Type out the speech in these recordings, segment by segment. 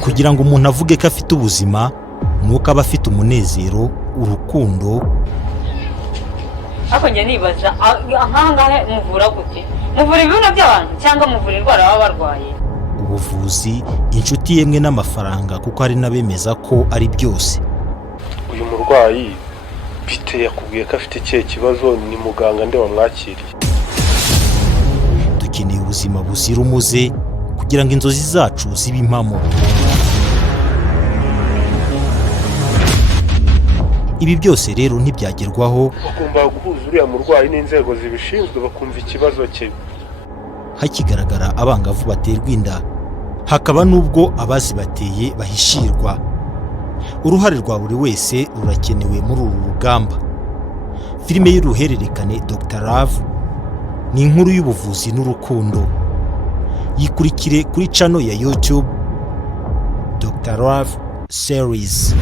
kugira ngo umuntu avuge ko afite ubuzima nuko aba afite umunezero, urukundo. Ako njye nibaza ahangahe muvura gute? Muvura ibibuno by'abantu cyangwa muvura indwara baba barwaye? Ubuvuzi, inshuti yemwe n'amafaranga, kuko hari n'abemeza ko ari byose. Uyu murwayi bite yakubwiye ko afite ikihe kibazo? Ni muganga nde wamwakiriye? Dukeneye ubuzima buzira umuze kugira ngo inzozi zacu zibe impamo. Ibi byose rero ntibyagerwaho bagomba guhuza uriya murwayi n'inzego zibishinzwe bakumva ikibazo cye. Hakigaragara abangavu baterwa inda, hakaba n'ubwo abazibateye bahishirwa. Uruhare rwa buri wese rurakenewe muri uru rugamba. Filime y'uruhererekane Dr. Love ni inkuru y'ubuvuzi n'urukundo. Yikurikire kuri channel ya YouTube Dr. Love Series.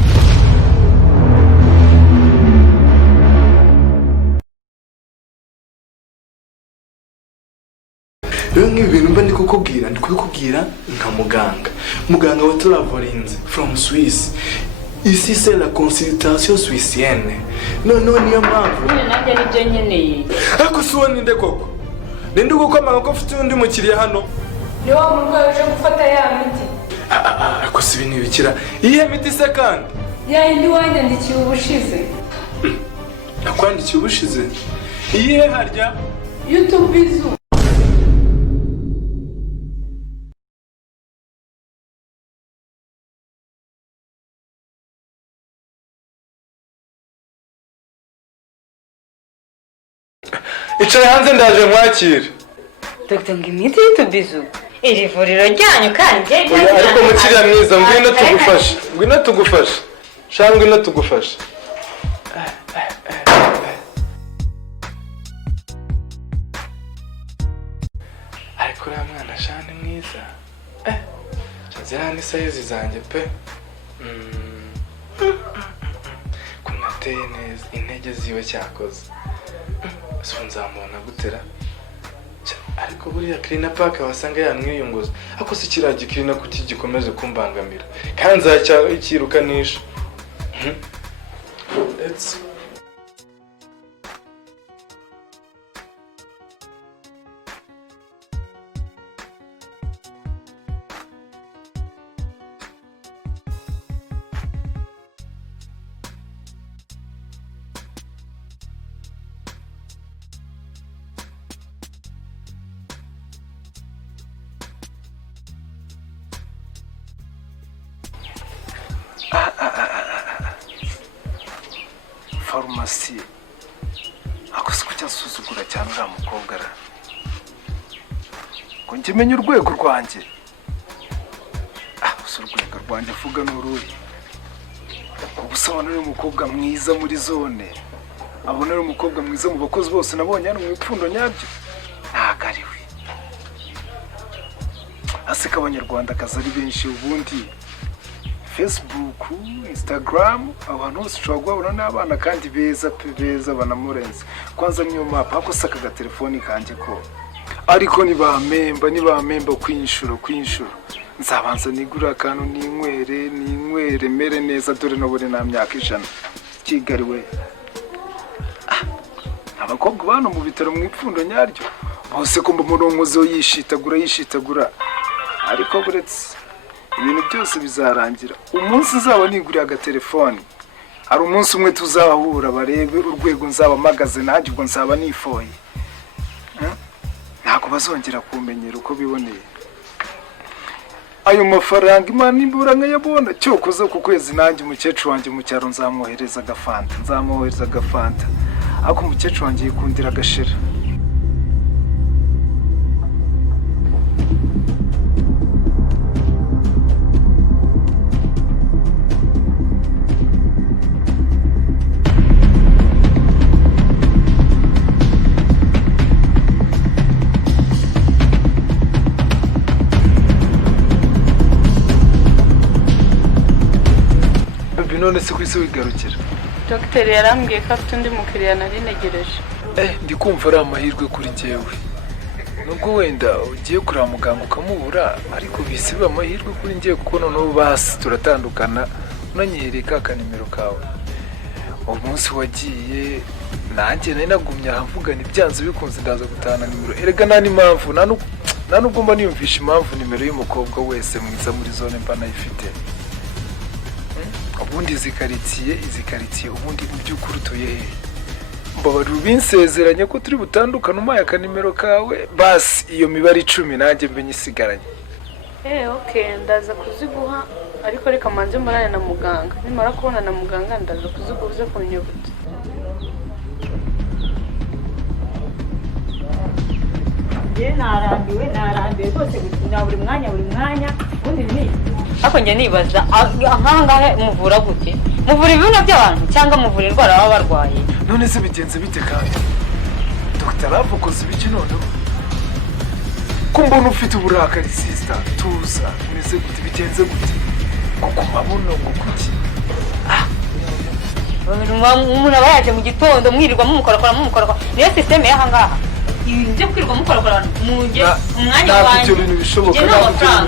Rero nk'ibintu mba ndi kubikubwira nka muganga wa Turavolinze from Swiss. Ici c'est la consultation suisse-ienne. Non niyo mpamvu Nanjye nibyo nkeneye. ariko si wowe ninde koko? Ninde ugukomanga ko ufite undi mukiriya hano? Ni wa murwayi uje gufata ya miti. Ariko si ibintu bikira. Iyihe miti se kandi? Ya yindi wanyandikiye ubushize. Nakwandikiye ubushize? Iyihe harya? YouTube izu. Icara hanze ndaje mwakire. Dr. Ngimiti tubizu. Iri vuriro ryanyu kandi ariko mukiriya mwiza, ngwino tugufashe. Shanga ngwino tugufashe. Ariko uriya mwana shani mwiza. Ziriya ni sayizi zanjye pe. Kunateye neza, intege ziwe cyakoze. So nzamubona gutera. Ariko buriya Cleaner Park wasanga yamwiyunguza. Ako si kiraje Cleaner kuti gikomeze kumbangamira. Kandi nzacyirukanisha. Let's farumasi. Ako si kucyasuzugura cyane uriya mukobwa ra. Ko njye menye urwego rwanjye. Usa urwego rwanjye vuga n'uruhe. Ubusobanuro umukobwa mwiza muri zone. Abonera umukobwa mwiza mu bakozi bose nabonye hano mu ipfundo nyabyo. Ntakariwe. Aseka abanyarwanda kaza ari benshi ubundi. Facebook, Instagram, abantu bose ushobora guhura n'abana kandi beza banamurenze. Kwanza niyo mapa ako saka agatelefoni kanjye ko. Ariko nibamemba kwinshuro. Nzabanza nigura akantu ninywere mere neza dore nobone na myaka 100. Kigali we. Abakobwa bano mu bitaro mu ipfundo nyaryo. Bose ko umurongozi yishitagura. Ariko buretse ibintu byose bizarangira. Umunsi nzaba niguriye agatelefoni. Hari umunsi umwe tuzahura barebe urwego nzaba magaze nanjye ubwo nzaba nifoye. Ntabwo bazongera kumenyera uko biboneye. Ayo mafaranga Imana imbura nkayabona cyokoze ku kwezi nanjye umukecuru wanjye mu cyaro nzamwohereza agafanta. Ako umukecuru wanjye yikundira agashira. None se kwisi wigarukira. Dr. yarambwiye ko afite undi mukiriya nari negereje. Ndi kumva ari amahirwe kuri jewe. nubwo wenda ugiye kureba muganga ukamubura ariko bisi biba amahirwe kuri ngiye kuko noneho basi turatandukana unanyereye ka kanimero kawe umunsi wagiye nanjye nari nagumye ahavugana ibyanze bikunze ndaza gutahana nimero erega nta n'impamvu nta nubwo mba niyumvisha impamvu nimero y'umukobwa wese mwiza muri zone mba nayifite ubundi izi karitsiye ubundi mu by'ukuri utuye hehe mbabarira ubinsezeranye ko turi butandukane umpaye akanimero kawe basi iyo mibare 10 nanjye mbe nyisigaranye okay ndaza kuziguha ariko reka manze murane na muganga nimara kubona na muganga ndaza kuziguza ku nyuguti narambiwe rwose gukina buri mwanya ubundi ni ariko njye nibaza ahangahe muvura gute muvura ibibuno by'abantu cyangwa muvura indwara baba barwaye none se bigenze bite kandi Dr. Love ukoze ibiki noneho ko mbona ufite uburakari sister tuza umeze gute bigenze gute kuko mabuno ngo kuki umuntu aba yaje mu gitondo mwirirwa mumukorakora niyo systeme y'ahangaha ibintu byo kwirirwa mukorakora muje umwanya wanjye ibyo bintu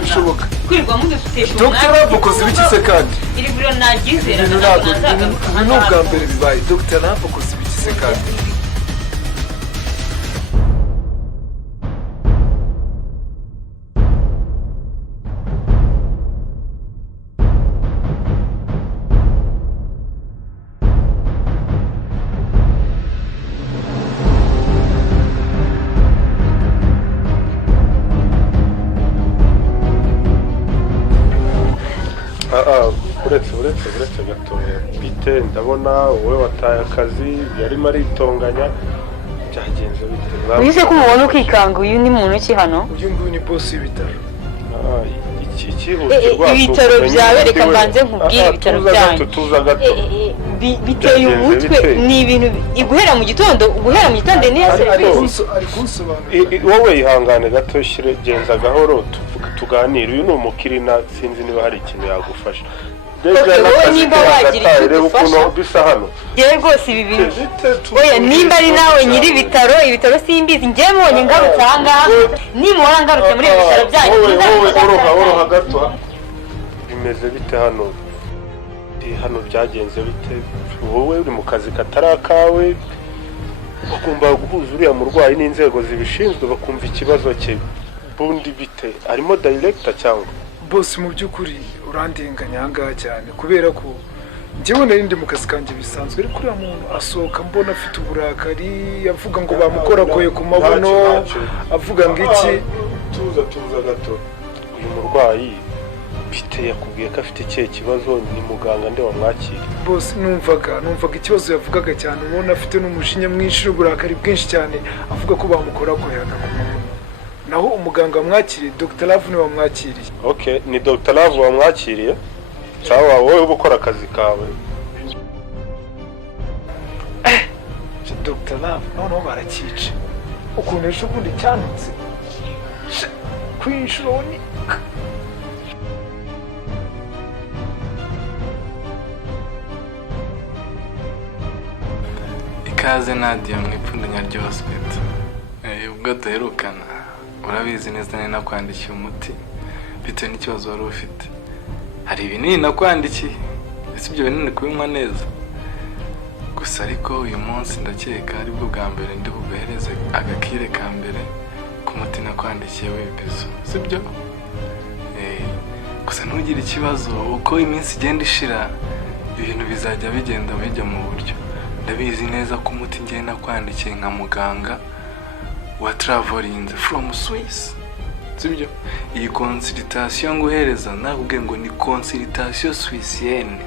bishoboka kwirirwa mudufitesha Dr. Love ukoze ibiki se kandi iri biro nagizera ni ubwa mbere bibaye Dr. Love ukoze ibiki se kandi uretse gatoya bite ndabona wowe wataye akazi yarimo aritonganya byagenze bite uyize ko umubona ukikanga uyu ni muntu ki hano uyu nguyu ni boss y'ibitaro ibitaro byawe reka mbanze nkubwire ibitaro byanyu biteye umutwe ni ibintu guhera mu gitondo niyo serivisi ari kunsobanurira wowe ihangane gato shire genza gahoro tuganire uyu ni umukirina sinzi niba hari ikintu yagufasha wowe nimba wagira icyo udufasha yewe rwose ibi bintu oya nimba ari nawe nyiri ibitaro simbizi njyewe mbonye ngarutse ahangaha nimuhora ngarutse muri ibi bitaro byanyu oroha gato bimeze bite hano byagenze bite wowe uri mu kazi katari akawe ugomba guhuza uriya murwayi n'inzego zibishinzwe bakumva ikibazo cye bundi bite arimo director cyangwa boss mu by'ukuri urandenganya ahangaha cyane kubera ko njyewe nari ndi mu kazi kanjye bisanzwe ariko uriya muntu asohoka mbona afite uburakari avuga ngo bamukorakoye ku mabuno avuga ngo iki tuza gato uyu murwayi bite yakubwiye ko afite ikihe kibazo ni muganga nde wamwakiriye boss numvaga ikibazo yavugaga cyane ubona afite n'umujinya mwinshi n'uburakari bwinshi cyane avuga ko bamukorakoye ku mabuno naho umuganga wamwakiriye Dr. Love niwe wamwakiriye okay ni Dr. Love wamwakiriye cyangwa wowe gukora akazi kawe Dr. Love noneho barakica ukuntu ejo bundi cyanutse kwinshuro ni ikaze Nadia mu ipfundanya ryose ubwo duherukana urabizi neza nari nakwandikiye umuti bitewe n'ikibazo wari ufite hari ibinini nakwandikiye ese ibyo binini kubinywa neza gusa ariko uyu munsi ndakeka aribwo bwa mbere ndi buguhereze agakire ka mbere ku muti nakwandikiye w'ibizo sibyo gusa ntugire ikibazo uko iminsi igenda ishira ibintu bizajya bigenda bijya mu buryo ndabizi neza ko umuti ngiye nakwandikiye nka muganga wa travelinze from Swiss sibyo iyi consultation nguhereza nakubwiye ngo ni consultation swisienne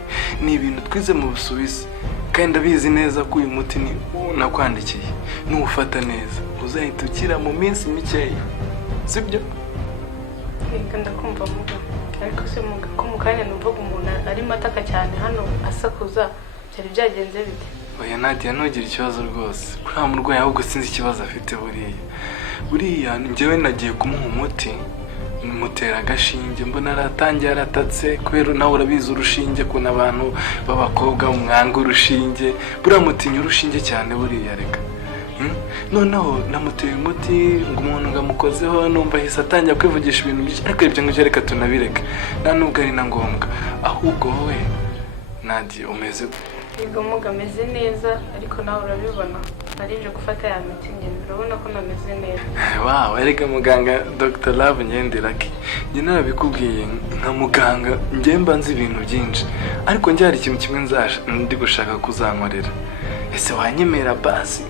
ni ibintu twize mu Busuwisi kandi ndabizi neza ko uyu muti ni nakwandikiye n'ufata neza uzahita ukira mu minsi mikeya sibyo reka ndakumva muga ariko se muga ko mukanya numvaga umuntu arimo ataka cyane hano asakuza byari byagenze bite oya Nadia ntugire ikibazo rwose uriya murwayi ahubwo sinzi ikibazo afite buriya njyewe nagiye kumuha umuti mutera agashinge mbona aratangiye aratatse kubera nawe urabizi urushinge kuna abantu b'abakobwa umwanga urushinge buriya mutinya urushinge cyane buriya reka noneho namuteye umuti ngo umuntu ngamukozeho numva ahise atangira kwivugisha ibintu byinshi ariko ibyo ngibyo reka tunabireke nta nubwo ari na ngombwa ahubwo wowe Nadia umeze yego muga ameze neza ariko nawe urabibona narije gufata ya miti ngende urabona ko nameze neza wow erega muganga Dr. Love Ngenderaki njye narabikubwiye nka muganga njye mba nzi ibintu byinshi ariko njye hari ikintu kimwe ndi gushaka kuzankorera ese wanyemera basi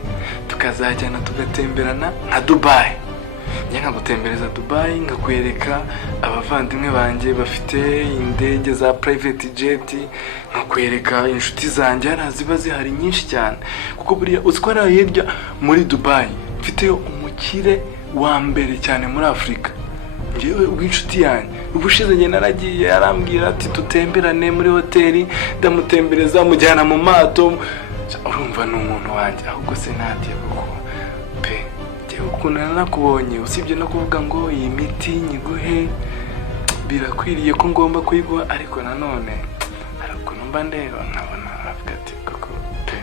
tukazajyana tugatemberana nka Dubai njye nkagutembereza Dubai ngakwereka abavandimwe banjye bafite indege za private jet nkakwereka inshuti zanjye ziba zihari nyinshi cyane kuko buriya uzikora hirya muri Dubai mfiteyo umukire wa mbere cyane muri Afurika njyewe ubw'inshuti yanjye ubushize njye naragiye arambwira ati tutemberane muri hoteli ndamutembereza mujyana mu mato urumva ni umuntu wanjye ahubwo se Nadia kuko pe ukuntu nakubonye usibye no kuvuga ngo iyi miti nyiguhe birakwiriye ko ngomba kuyiguha ariko nanone hari ukuntu mba ndeba nkabona avuga ati koko pe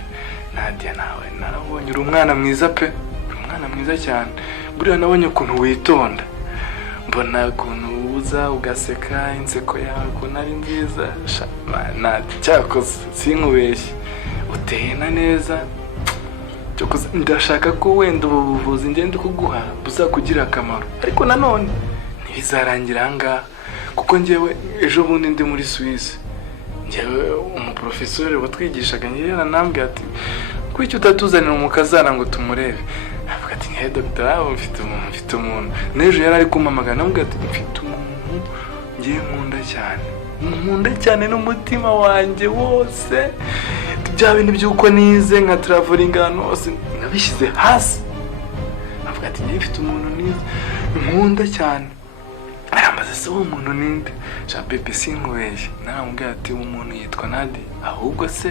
Nadia nawe narabonye uri umwana mwiza pe uri umwana mwiza cyane buriya nabonye ukuntu witonda mbona ukuntu uza ugaseka inseko yawe ukuntu ari nziza cyakoze sinkubeshye uteye na neza ndashaka ko wenda ubu buvuzi ngende kuguha buzakugira akamaro ariko nanone ntibizarangira ahangaha kuko njyewe ejo bundi ndi muri Suisse njyewe umuprofesori watwigishaga njyewe yaranambwiye ati kuki utatuzanira umukazana ngo tumurebe avuga ati nkahe Dr. Love mfite umuntu n'ejo yari ari kumpamagara namubwira ati mfite umuntu ngiye nkunda cyane n'umutima wanjye wose bya bintu by'uko nize nka traveling ahantu hose nabishyize hasi avuga ati njye mfite umuntu nize nkunda cyane arambaza se uwo muntu ninde ja bebe sinkubeshye naramubwira ati umuntu yitwa Nadia ahubwo se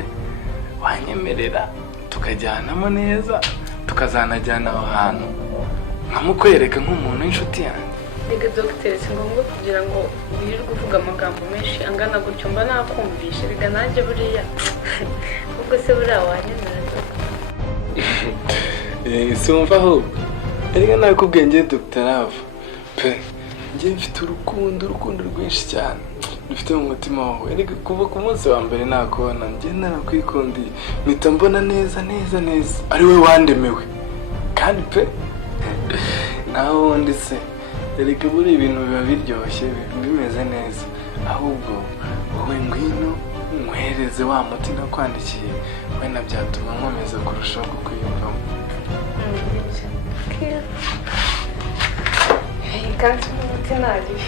wanyemerera tukajyanamo neza tukazanajyana aho hantu nkamukwereka nk'umuntu w'inshuti yanjye rega dogiteri si ngombwa kugira ngo wirirwe uvuga amagambo menshi angana gutyo mba nakumvishe rega nanjye buriya ubwo se buriya wanyemera si wumva ahubwo rega nakubwiye njye Dr. Love pe njye mfite urukundo rwinshi cyane dufite mu mutima wawe rega kuva ku munsi wa mbere nakubona njye narakwikundiye mpita mbona neza ari we wandemewe kandi pe naho wundi se reka buri ibintu biba biryoshye bimeze neza ahubwo wowe ngwino nkwereze wa muti nakwandikiye wenda byatuma nkomeza kurushaho kukwiyumvamo kandi umuti nariye